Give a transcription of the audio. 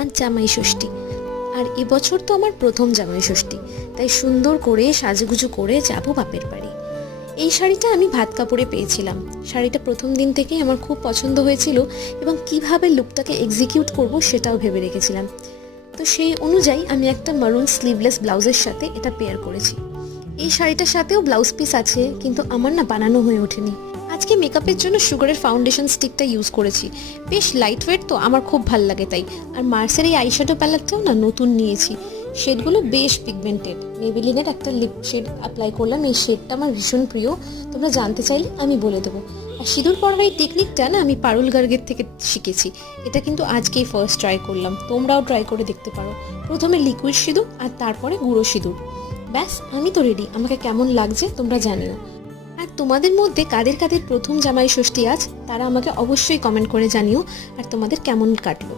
আজ জামাই ষষ্ঠী, আর এবছর তো আমার প্রথম জামাই ষষ্ঠী, তাই সুন্দর করে সাজুগুজু করে যাবো বাপের বাড়ি। এই শাড়িটা আমি ভাত কাপড়ে পেয়েছিলাম। শাড়িটা প্রথম দিন থেকেই আমার খুব পছন্দ হয়েছিল এবং কিভাবে লুকটাকে এক্সিকিউট করব সেটাও ভেবে রেখেছিলাম। তো সেই অনুযায়ী আমি একটা মারুন স্লিভলেস ব্লাউজের সাথে এটা পেয়ার করেছি। এই শাড়িটার সাথেও ব্লাউজ পিস আছে, কিন্তু আমার না বানানো হয়ে ওঠেনি। আজকে মেকআপের জন্য সুগারের ফাউন্ডেশন স্টিকটা ইউজ করেছি। বেশ লাইট ওয়েট, তো আমার খুব ভালো লাগে তাই। আর মার্সের এই আইশ্যাডো প্যালেটটাও না নতুন নিয়েছি। শেডগুলো বেশ পিগমেন্টেড। মেবেলিনের একটা লিপ শেড অ্যাপ্লাই করলাম, এই শেডটা আমার ভীষণ প্রিয়। তোমরা জানতে চাইলে আমি বলে দেবো। আর সিঁদুর পরার এই টেকনিকটা না আমি পারুল গার্গের থেকে শিখেছি। এটা কিন্তু আজকেই ফার্স্ট ট্রাই করলাম, তোমরাও ট্রাই করে দেখতে পারো। প্রথমে লিকুইড সিঁদুর আর তারপরে গুঁড়ো সিঁদুর। ব্যাস, আমি তো রেডি। আমাকে কেমন লাগছে তোমরা জানিও। আর তোমাদের মধ্যে কাদের কাদের প্রথম জামাই ষষ্ঠী আজ, তারা আমাকে অবশ্যই কমেন্ট করে জানিও। আর তোমাদের কেমন কাটলো।